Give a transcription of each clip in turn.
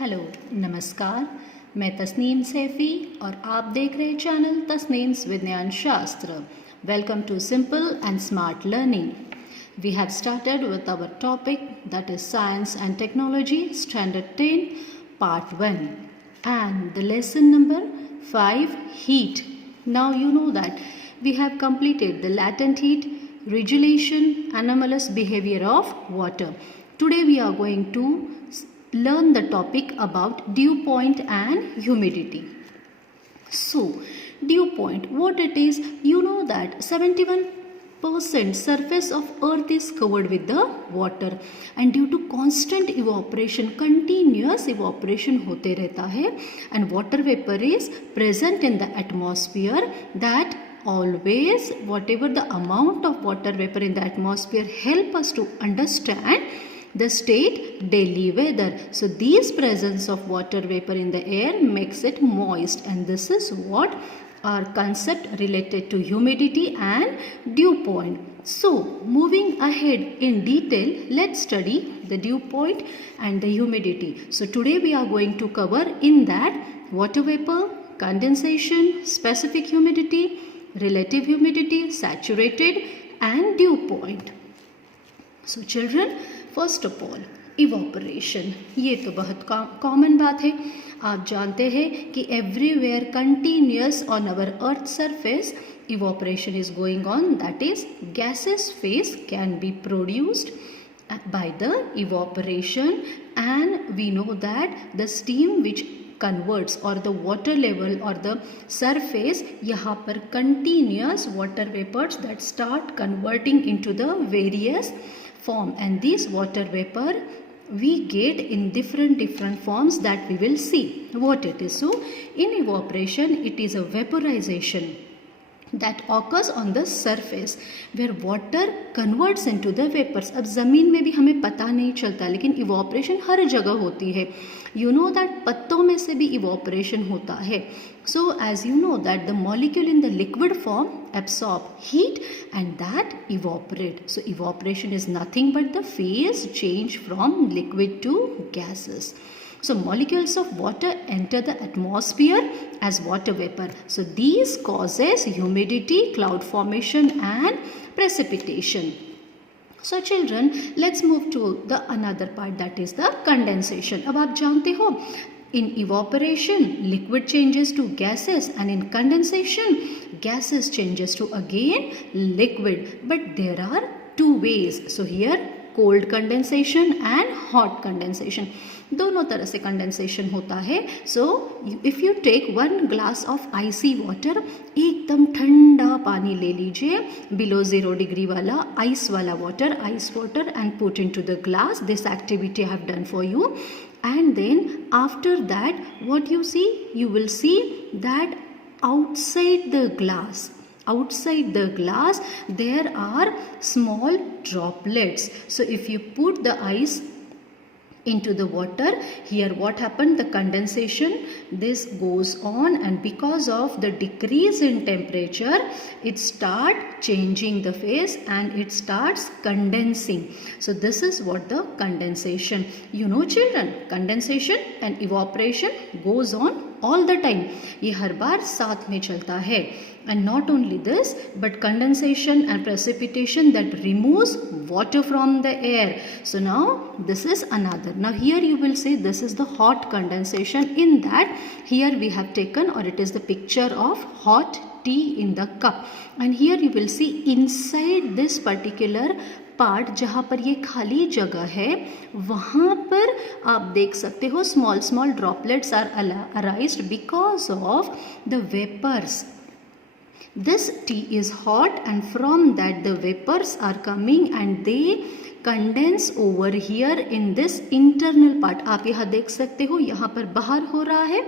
Hello नमस्कार, मैं तस्नीम सैफ़ी और आप देख रहे चैनल तस्नीम्स विज्ञान शास्त्र। Welcome to simple and smart learning. We have started with our topic, that is Science and Technology Standard 10 Part 1 and the lesson number 5, Heat. Now you know that we have completed the latent heat, regulation, anomalous behavior of water. Today we are going to learn the topic about dew point and humidity. So, dew point, what it is, you know that 71% surface of earth is covered with the water and due to constant evaporation, continuous evaporation होते रहता है and water vapor is present in the atmosphere that always whatever the amount of water vapor in the atmosphere help us to understand the state daily weather. So these presence of water vapor in the air makes it moist, and this is what our concept related to humidity and dew point. So moving ahead in detail, let's study the dew point and the humidity. So today we are going to cover in that water vapor, condensation, specific humidity, relative humidity, saturated and dew point. So children, first of all evaporation, ये तो बहुत common बात है। आप जानते हैं कि everywhere continuous on our earth surface evaporation is going on, that is gaseous phase can be produced by the evaporation, and we know that the steam which converts or the water level or the surface, यहाँ पर continuous water vapors that start converting into the various form, and this water vapor we get in different forms that we will see what it is. So in evaporation it is a vaporization that occurs on the surface where water converts into the vapors. अब ज़मीन में भी हमें पता नहीं चलता, लेकिन evaporation हर जगह होती है. You know that पत्तों में से भी evaporation होता है. So as you know that the molecule in the liquid form absorb heat and that evaporate. So evaporation is nothing but the phase change from liquid to gases. So molecules of water enter the atmosphere as water vapor. So these causes humidity, cloud formation and precipitation. So children, let's move to the another part, that is the condensation. अब आप जानते हो, in evaporation liquid changes to gases and in condensation gases changes to again liquid. But there are two ways. So here cold condensation and hot condensation, दोनों तरह से condensation होता है. So if you take 1 glass of icy water, एकदम ठंडा पानी ले लीजिए, बिलो 0 डिग्री वाला आइस वाला water, ice water, and put into the glass. This activity I have done for you. And then after that what you see, you will see that outside the glass there are small droplets. So if you put the ice into the water, here what happened, the condensation, this goes on, and because of the decrease in temperature it start changing the phase and it starts condensing. So this is what the condensation. You know children, condensation and evaporation goes on all the time, ये हर बार साथ में चलता है. And not only this, but condensation and precipitation that removes water from the air. So now this is another. Now here you will say this is the hot condensation. In that here we have taken, or it is the picture of hot tea in the cup, and here you will see inside this particular part जहाँ पर ये खाली जगह है, वहाँ पर आप देख सकते हो small droplets are arised because of the vapors. This tea is hot and from that the vapors are coming and they condense over here in this internal part. आप यहाँ देख सकते हो, यहाँ पर बाहर हो रहा है,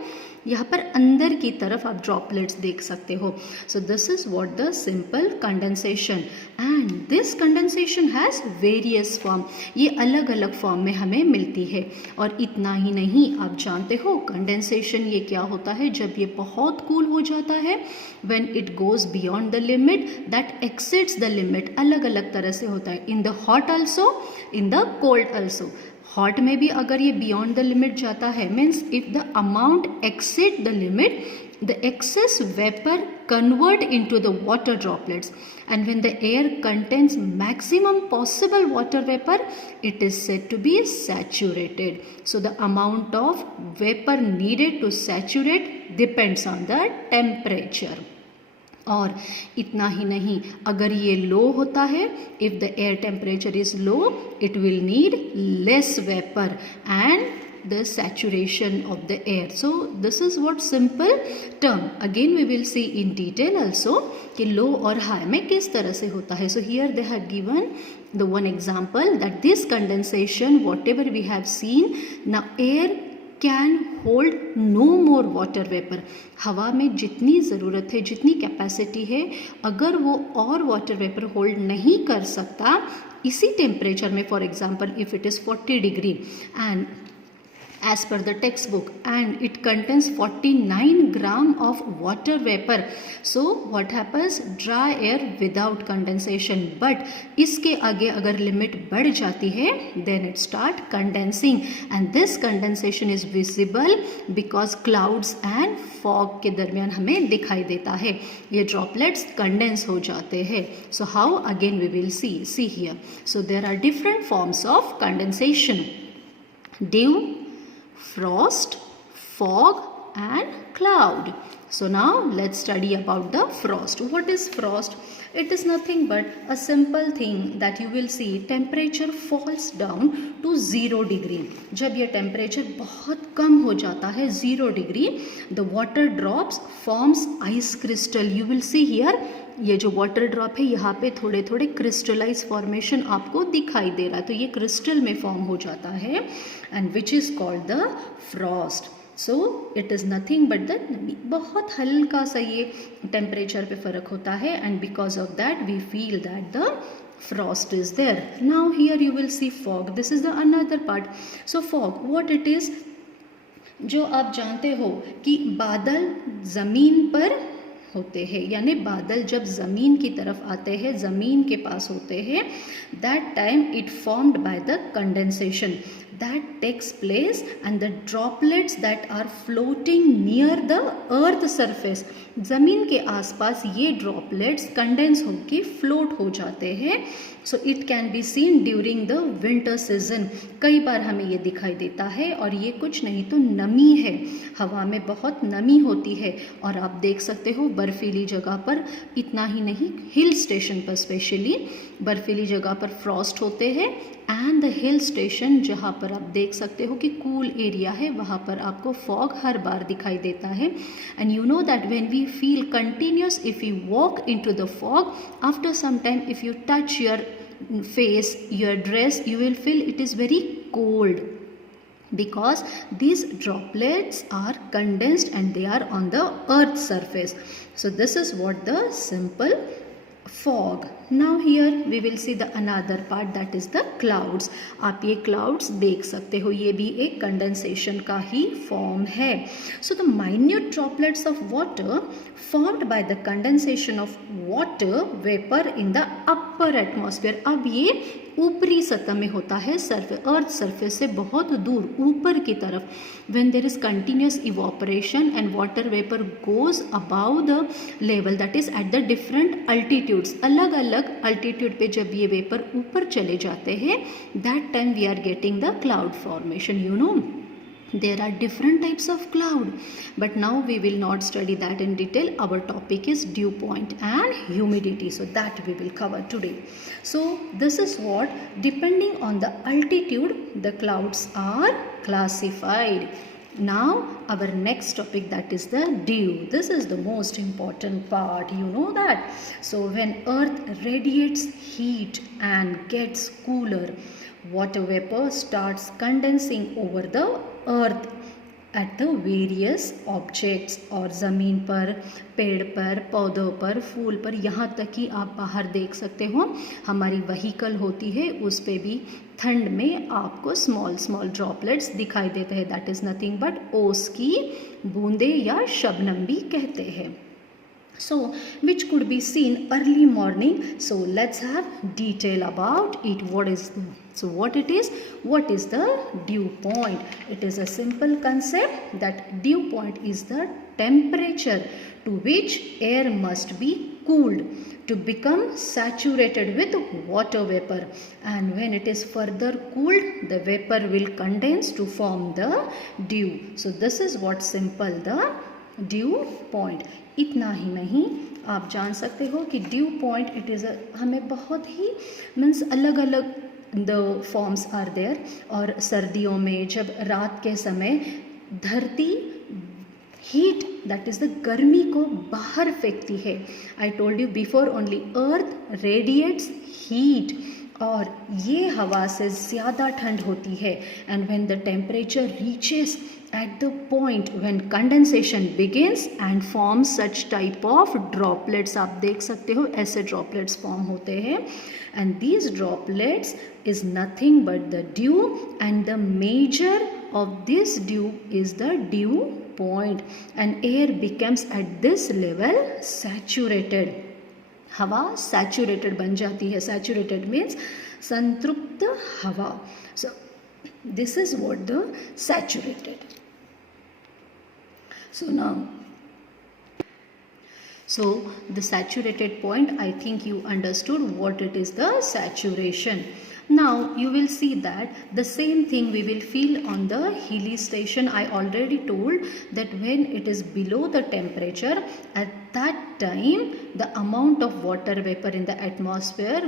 यहाँ पर अंदर की तरफ आप ड्रॉपलेट्स देख सकते हो. So this is what the simple condensation, and this condensation has various form. ये अलग अलग फॉर्म में हमें मिलती है. और इतना ही नहीं, आप जानते हो कंडेंसेशन ये क्या होता है, जब ये बहुत कूल हो जाता है, when it goes beyond the limit, that exceeds the limit. अलग अलग तरह से होता है, in the hot also, in the cold also. Hot में भी अगर ये बियॉन्ड द लिमिट जाता है, means if the amount exceed the limit, the excess vapor convert into the water droplets, and when the air contains maximum possible water vapor, it is said to be saturated. So the amount of vapor needed to saturate depends on the temperature. और इतना ही नहीं, अगर ये लो होता है, if the air temperature is low, it will need less vapour and the saturation of the air. So this is what simple term. Again we will see in detail also कि low और high में किस तरह से होता है. So here they have given the one example that this condensation, whatever we have seen, now air can hold no more water vapor. हवा में जितनी ज़रूरत है, जितनी कैपेसिटी है, अगर वो और वाटर वेपर होल्ड नहीं कर सकता इसी टेम्परेचर में, for example if it is 40 degree and as per the textbook and it contains 49 gram of water vapor, so what happens, dry air without condensation, but इसके आगे अगर लिमिट बढ़ जाती है then it start condensing and this condensation is visible because clouds and fog के दरमियान हमें दिखाई देता है, ये droplets condense हो जाते हैं. So how, again we will see here. So there are different forms of condensation: dew, frost, fog and cloud. So now let's study about the frost. What is frost? It is nothing but a simple thing that you will see temperature falls down to 0 degree. जब ये temperature बहुत कम हो जाता है 0 degree, the water drops forms ice crystal. You will see here, ये जो water drop है यहाँ पे थोड़े थोड़े क्रिस्टलाइज फॉर्मेशन आपको दिखाई दे रहा है, तो ये क्रिस्टल में फॉर्म हो जाता है and which is called the Frost. So it is nothing but the नमी. बहुत हल्का सा ये टेम्परेचर पे फ़र्क होता है and because of that we feel that the frost is there. Now here you will see fog. This is the another part. So fog, what it is, जो आप जानते हो कि बादल ज़मीन पर होते हैं, यानी बादल जब ज़मीन की तरफ आते हैं, ज़मीन के पास होते हैं, that time it formed by the condensation that takes place and the droplets that are floating near the earth surface, ज़मीन के आसपास ये droplets कंडेंस होके फ्लोट हो जाते हैं. So it can be seen during the winter season. कई बार हमें ये दिखाई देता है और ये कुछ नहीं तो नमी है, हवा में बहुत नमी होती है और आप देख सकते हो बर्फीली जगह पर, इतना ही नहीं हिल स्टेशन पर स्पेशली बर्फीली जगह पर फ्रॉस्ट होते हैं एंड द हिल स्टेशन जहाँ पर आप देख सकते हो कि कूल एरिया है, वहाँ पर आपको फॉग हर बार दिखाई देता है. And you know that when we feel continuous, if you walk into the fog, after some time if you touch your face, your dress, you will feel it is very cold because these droplets are condensed and they are on the earth surface. So this is what the simple fog. Now here we will see the another part, that is the clouds. आप ये clouds देख सकते हो, ये भी एक condensation का ही form है. So the minute droplets of water formed by the condensation of water vapor in the upper atmosphere. अब ये ऊपरी सतह में होता है, अर्थ सरफेस से बहुत दूर ऊपर की तरफ. when there is continuous evaporation and water vapor goes above the level, that is at the different altitudes, अलग अलग altitude पे जब ये vapor ऊपर चले जाते हैं, that time we are getting the cloud formation. You know, there are different types of cloud, but now we will not study that in detail. Our topic is dew point and humidity, so that we will cover today. So this is what, depending on the altitude, the clouds are classified. Now our next topic, that is the dew. This is the most important part, you know that. So when earth radiates heat and gets cooler, water vapor starts condensing over the earth at the various objects, और ज़मीन पर, पेड़ पर, पौधों पर, फूल पर, यहाँ तक कि आप बाहर देख सकते हो हमारी व्हीकल होती है, उस पे भी ठंड में आपको स्मॉल स्मॉल ड्रॉपलेट्स दिखाई देते हैं. दैट इज़ नथिंग बट ओस की बूंदे या शबनम भी कहते हैं. so which could be seen early morning. So let's have detail about it. What is the dew point? It is a simple concept that dew point is the temperature to which air must be cooled to become saturated with water vapor, and when it is further cooled the vapor will condense to form the dew. So this is what simple the due point. इतना ही नहीं, आप जान सकते हो कि due point it is हमें बहुत ही means अलग अलग द फॉर्म्स आर देयर. और सर्दियों में जब रात के समय धरती हीट दैट इज़ द गर्मी को बाहर फेंकती है. I told you before only earth radiates heat, और ये हवा से ज़्यादा ठंड होती है. And when the temperature reaches at the point when condensation begins and forms such type of droplets, आप देख सकते हो ऐसे droplets form होते हैं, and these droplets is nothing but the dew, and the measure of this dew is the dew point, and air becomes at this level saturated. हवा saturated बन जाती है. Saturated means संतृप्त हवा. So this is what the saturated. So now, so the saturated point, I think you understood what it is, the saturation. Now you will see that the same thing we will feel on the hilly station. I already told that when it is below the temperature, at that time the amount of water vapor in the atmosphere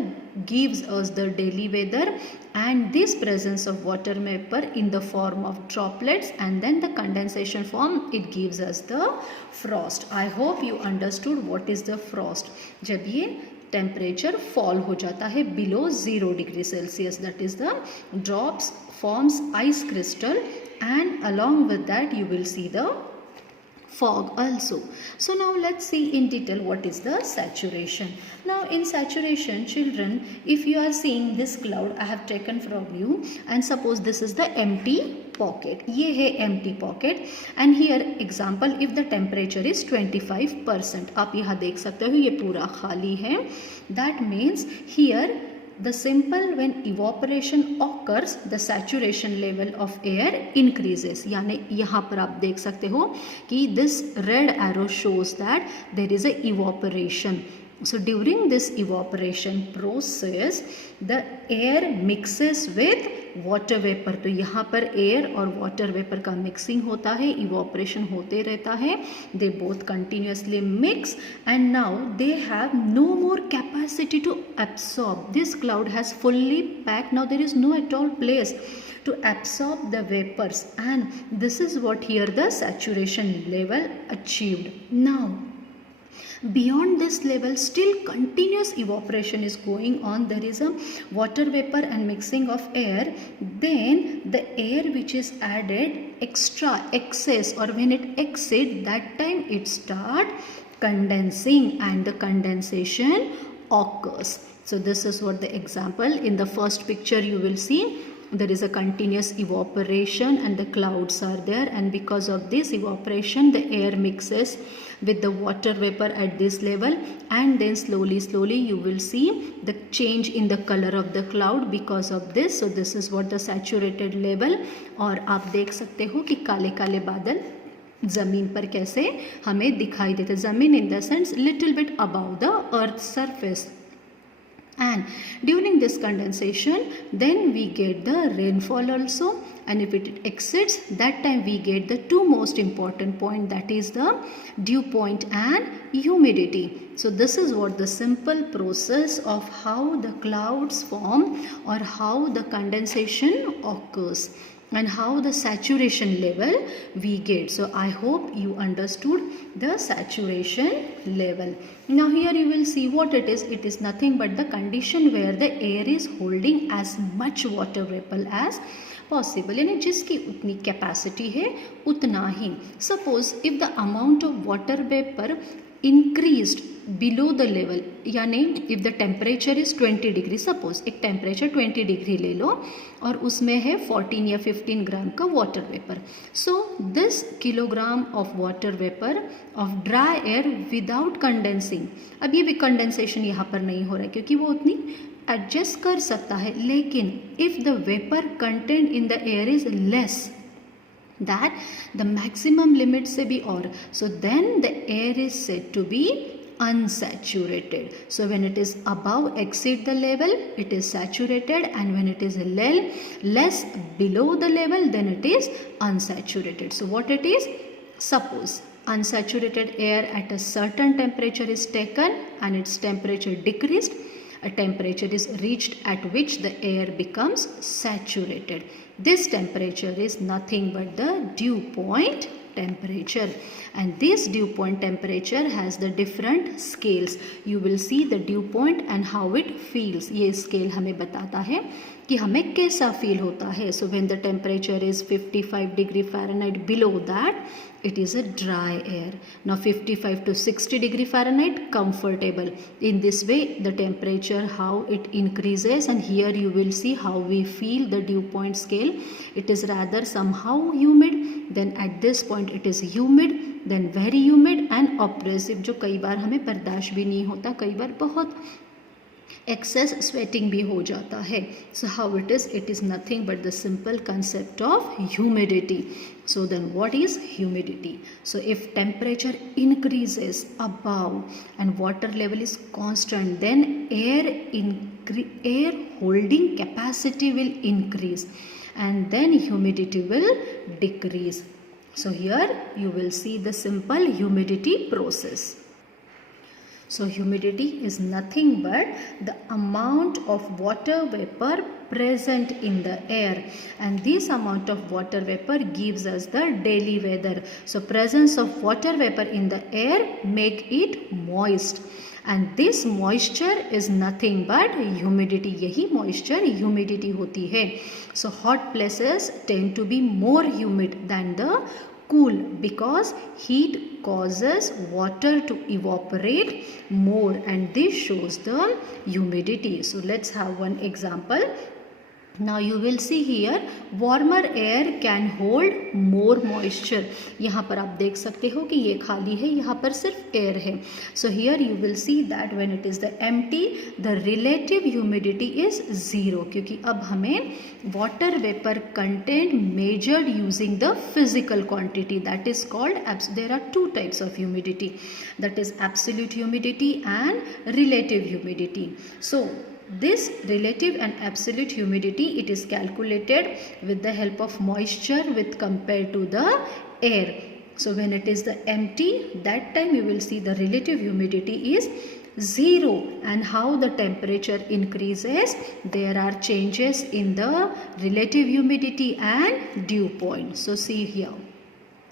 gives us the daily weather, and this presence of water vapor in the form of droplets and then the condensation form, it gives us the frost. I hope you understood what is the frost. जब ये temperature fall हो जाता है below 0 degree Celsius, that is the drops forms ice crystal, and along with that you will see the fog also. So now let's see in detail what is the saturation. Now in saturation, children, if you are seeing this cloud I have taken from you, and suppose this is the empty pocket, ये है empty pocket, and here example if the temperature is 25%, आप यहाँ देख सकते हो ये पूरा खाली है. That means here the simple when evaporation occurs the saturation level of air increases. यानी यहाँ पर आप देख सकते हो कि this red arrow shows that there is a evaporation. So during this evaporation process the air mixes with water vapor. तो यहाँ पर air और water vapor का mixing होता है, evaporation होते रहता है. They both continuously mix, and now they have no more capacity to absorb. This cloud has fully packed. Now there is no at all place to absorb the vapors, and this is what here the saturation level achieved. Now beyond this level still continuous evaporation is going on. There is a water vapor and mixing of air. Then the air which is added extra excess, or when it exceeds, that time it start condensing and the condensation occurs. So this is what the example in the first picture you will see. There is a continuous evaporation and the clouds are there, and because of this evaporation the air mixes with the water vapor at this level, and then slowly you will see the change in the color of the cloud because of this. So this is what the saturated level. और आप देख सकते हो कि काले काले बादल ज़मीन पर कैसे हमें दिखाई देते. ज़मीन in the sense little bit above the earth's surface. And during this condensation then we get the rainfall also, and if it exceeds that time we get the two most important point, that is the dew point and humidity. So this is what the simple process of how the clouds form or how the condensation occurs and how the saturation level we get. So I hope you understood the saturation level. Now here you will see what it is. It is nothing but the condition where the air is holding as much water vapor as possible. यानी जिसकी उतनी capacity है उतना ही. Suppose if the amount of water vapor increased below the level, यानी if the temperature is 20 degree, suppose एक temperature 20 degree ले लो और उसमें है 14 या 15 ग्राम का water vapour. So this kilogram of water vapour of dry air without condensing, अब ये भी कंडेंसेशन यहाँ पर नहीं हो रहा है क्योंकि वो उतनी एडजस्ट कर सकता है, लेकिन if the vapour content in the air is less that the maximum limit से भी और, so then the air is said to be unsaturated. So when it is above exceed the level, it is saturated, and when it is less below the level, then it is unsaturated. So what it is? Suppose unsaturated air at a certain temperature is taken and its temperature decreased. A temperature is reached at which the air becomes saturated. This temperature is nothing but the dew point temperature, and this dew point temperature has the different scales. You will see the dew point and how it feels. ये scale हमें बताता है कि हमें कैसा feel होता है. So when the temperature is 55 degree Fahrenheit, below that it is a dry air. Now 55 to 60 degree Fahrenheit, comfortable. In this way the temperature, how it increases, and here you will see how we feel the dew point scale. It is rather somehow humid, then at this point it is humid, then very humid and oppressive, जो कई बार हमें बर्दाश्त भी नहीं होता, कई बार बहुत excess sweating भी हो जाता है. So how it is nothing but the simple concept of humidity. So then what is humidity? So if temperature increases above and water level is constant, then air holding capacity will increase and then humidity will decrease. So here you will see the simple humidity process. So humidity is nothing but the amount of water vapor present in the air, and this amount of water vapor gives us the daily weather. So presence of water vapor in the air make it moist, and this moisture is nothing but humidity. यही moisture humidity होती है. So hot places tend to be more humid than the cool because heat causes water to evaporate more, and this shows the humidity. So let's have one example. Now you will see here warmer air can hold more moisture. यहाँ पर आप देख सकते हो कि ये खाली है, यहाँ पर सिर्फ air है. So here you will see that when it is the empty, the relative humidity is 0, क्योंकि अब हमें water vapor content measured using the physical quantity, that is called, there are two types of humidity, that is absolute humidity and relative humidity. So this relative and absolute humidity, it is calculated with the help of moisture with compared to the air. So when it is the empty, that time you will see the relative humidity is 0, and how the temperature increases, there are changes in the relative humidity and dew point. So see here.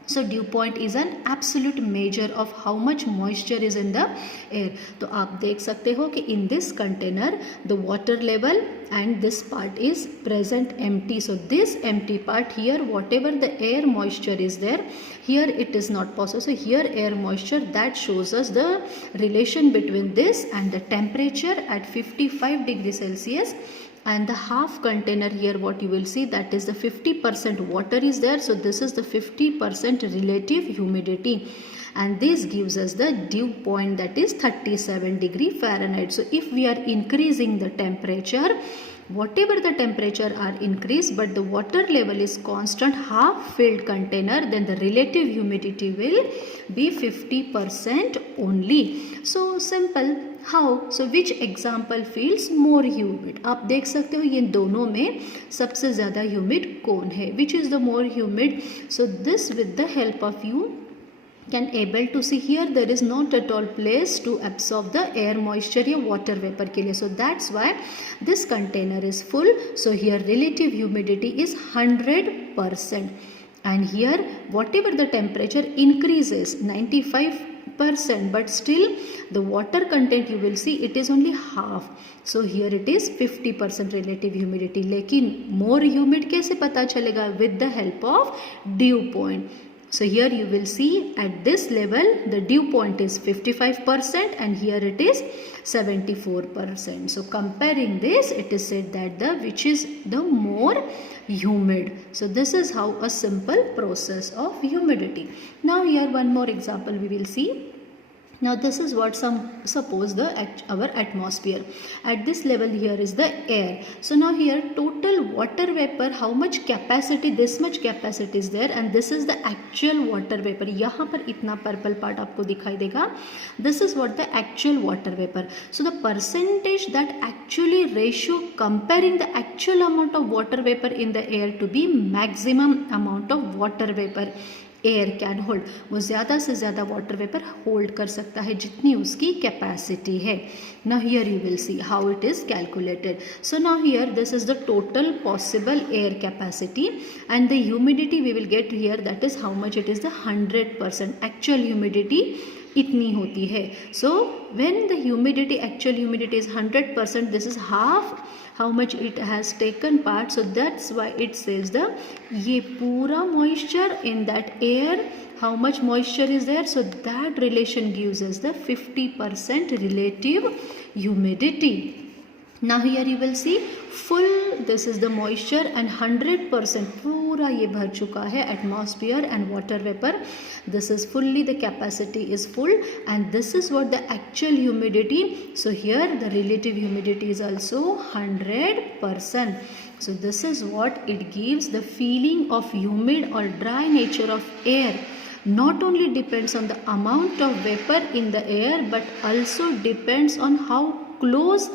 So dew point is an absolute measure of how much moisture is in the air. तो आप देख सकते हो कि in this container the water level and this part is present empty. So this empty part here, whatever the air moisture is there, here it is not possible. So here air moisture, that shows us the relation between this and the temperature at 55 degrees Celsius. And the half container here, what you will see, that is the 50% water is there. So this is the 50% relative humidity, and this gives us the dew point, that is 37 degree Fahrenheit. So if we are increasing the temperature, whatever the temperature are increased but the water level is constant, half filled container, then the relative humidity will be 50% only. So simple. How? So which example feels more humid? आप देख सकते हो ये दोनों में सबसे ज़्यादा humid कौन है? Which is the more humid? So this, with the help of you, can able to see here there is not at all place to absorb the air moisture या water vapor के लिए. So that's why this container is full. So here relative humidity is 100%, and here whatever the temperature increases 95%, but still the water content you will see it is only half. So here it is 50% relative humidity. लेकिन more humid कैसे पता चलेगा? With the help of dew point. So here you will see at this level the dew point is 55% and here it is 74%. So comparing this, it is said that the which is the more humid. So this is how a simple process of humidity. Now here one more example we will see. Now this is what suppose our atmosphere. At this level here is the air. So now here total water vapor, how much capacity, this much capacity is there and this is the actual water vapor. यहाँ पर इतना purple part आपको दिखाई देगा. This is what the actual water vapor. So the percentage that actually ratio comparing the actual amount of water vapor in the air to be maximum amount of water vapor air can hold, वो ज़्यादा से ज़्यादा water vapour hold कर सकता है जितनी उसकी capacity है. Now here you will see how it is calculated. So now here this is the total possible air capacity and the humidity we will get here, that is how much it is the 100%. Actual humidity इतनी होती है. So when the humidity, actual humidity is 100%, this is half how much it has taken part. So that's why it says the ये पूरा moisture in that air, how much moisture is there, so that relation gives us the 50% relative humidity. Now here you will see full, this is the moisture and 100% पूरा ये भर चुका है atmosphere and water vapor. This is fully, the capacity is full and this is what the actual humidity. So here the relative humidity is also 100%. So this is what it gives the feeling of humid or dry nature of air. Not only depends on the amount of vapor in the air but also depends on how close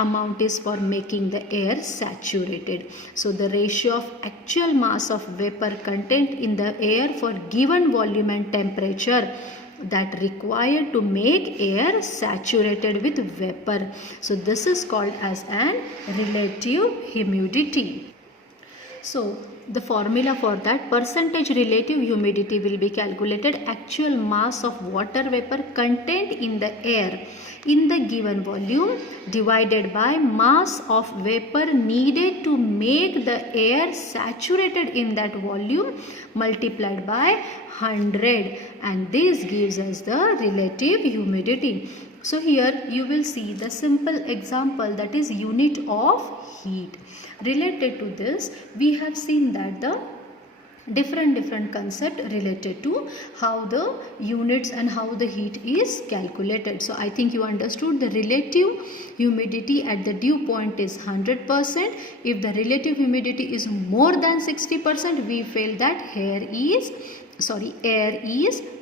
amount is for making the air saturated. So the ratio of actual mass of vapor content in the air for given volume and temperature that required to make air saturated with vapor. So this is called as an relative humidity. So the formula for that, percentage relative humidity will be calculated actual mass of water vapor content in the air in the given volume divided by mass of vapor needed to make the air saturated in that volume multiplied by 100, and this gives us the relative humidity. So here you will see the simple example, that is unit of heat. Related to this, we have seen that the different concept related to how the units and how the heat is calculated. So I think you understood the relative humidity at the dew point is 100%. If the relative humidity is more than 60%, we feel that air is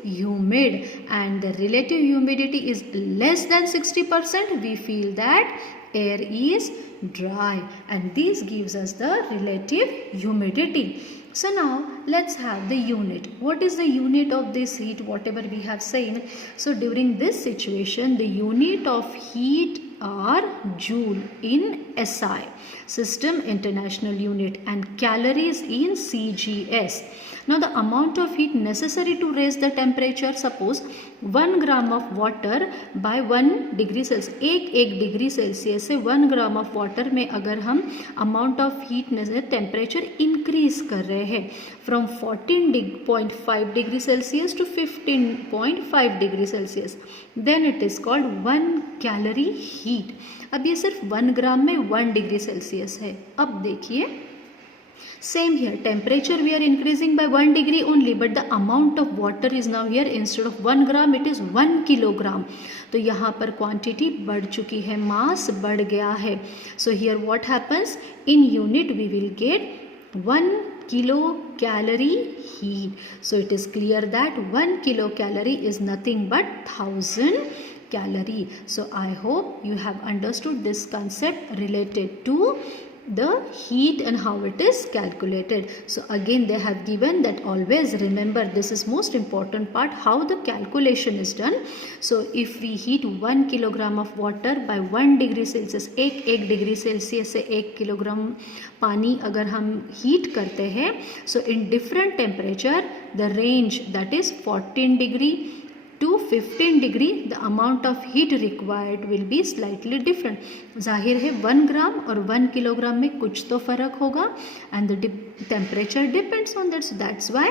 humid, and the relative humidity is less than 60%, we feel that air is dry, and this gives us the relative humidity. So now let's have the unit. What is the unit of this heat, whatever we have seen? So during this situation, the unit of heat are joule in SI, System International Unit, and calories in CGS. Now the amount of heat necessary to raise the temperature, suppose 1 gram of water by 1 degree Celsius, एक degree Celsius से 1 gram of water में अगर हम amount of heat temperature increase कर रहे हैं from 14.5 degree Celsius to 15.5 degree Celsius, then it is called 1 calorie heat. अब ये सिर्फ 1 ग्राम में 1 डिग्री सेल्सियस है. अब देखिए same here, temperature we are increasing by 1 degree only, but the amount of water is now here, instead of 1 gram it is 1 kilogram. तो यहाँ पर quantity बढ़ चुकी है, mass बढ़ गया है. So here what happens, in unit we will get 1 kilocalorie heat. So it is clear that 1 kilocalorie is nothing but 1000 calorie. So I hope you have understood this concept related to the heat and how it is calculated. So again they have given that, always remember this is most important part, how the calculation is done. So if we heat 1 kilogram of water by 1 degree Celsius, एक degree Celsius से 1 kilogram पानी अगर हम heat करते हैं, so in different temperature the range, that is 14 degree to 15 degree, the amount of heat required will be slightly different. जाहिर है 1 ग्राम और 1 किलोग्राम में कुछ तो फर्क होगा, and the temperature depends on that. So that's why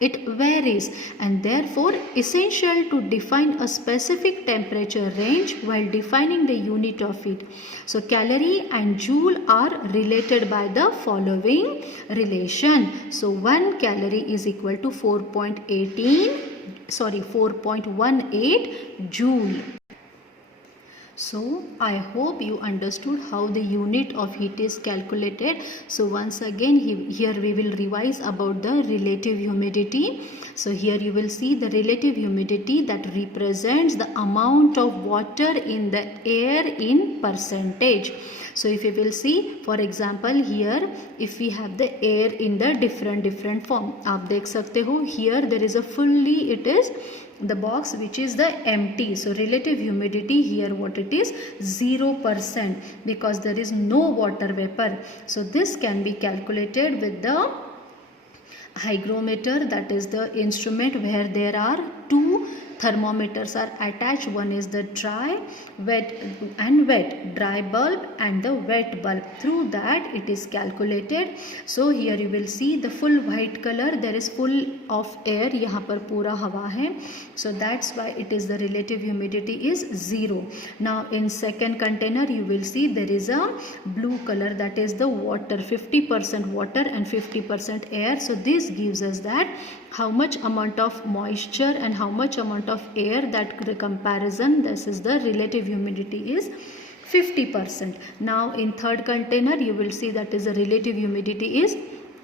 it varies, and therefore essential to define a specific temperature range while defining the unit of heat. So calorie and joule are related by the following relation. So 1 calorie is equal to 4.18 joule. So I hope you understood how the unit of heat is calculated. So once again here we will revise about the relative humidity. So here you will see the relative humidity that represents the amount of water in the air in percentage. So if you will see, for example here if we have the air in the different form, आप देख सकते हो here there is a fully, it is the box which is the empty. So relative humidity here what it is, 0%, because there is no water vapor. So this can be calculated with the hygrometer, that is the instrument where there are two thermometers are attached. One is the dry bulb and the wet bulb. Through that it is calculated. So here you will see the full white color, there is full of air, यहाँ पर पूरा हवा है. So that's why it is the relative humidity is 0. Now in second container you will see there is a blue color, that is the water, 50% water and 50% air. So this gives us that how much amount of moisture and how much amount of air, that comparison, this is the relative humidity is 50%. Now in third container you will see that is the relative humidity is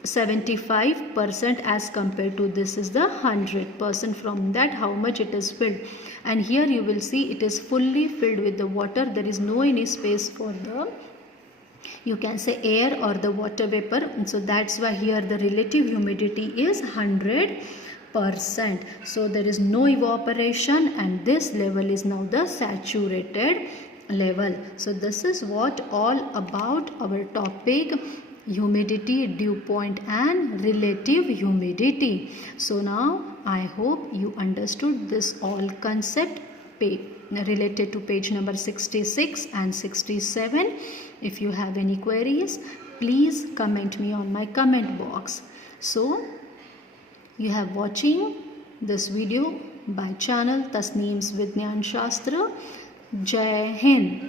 75% as compared to this is the 100%. From that how much it is filled, and here you will see it is fully filled with the water, there is no any space for the, you can say, air or the water vapor. So that's why here the relative humidity is 100%. So there is no evaporation, and this level is now the saturated level. So this is what all about our topic, humidity, dew point and relative humidity. So now I hope you understood this all concept related to page number 66 and 67. If you have any queries, please comment me on my comment box. So you have watching this video by channel Tasneem's Vidyan Shastra. Jai Hind.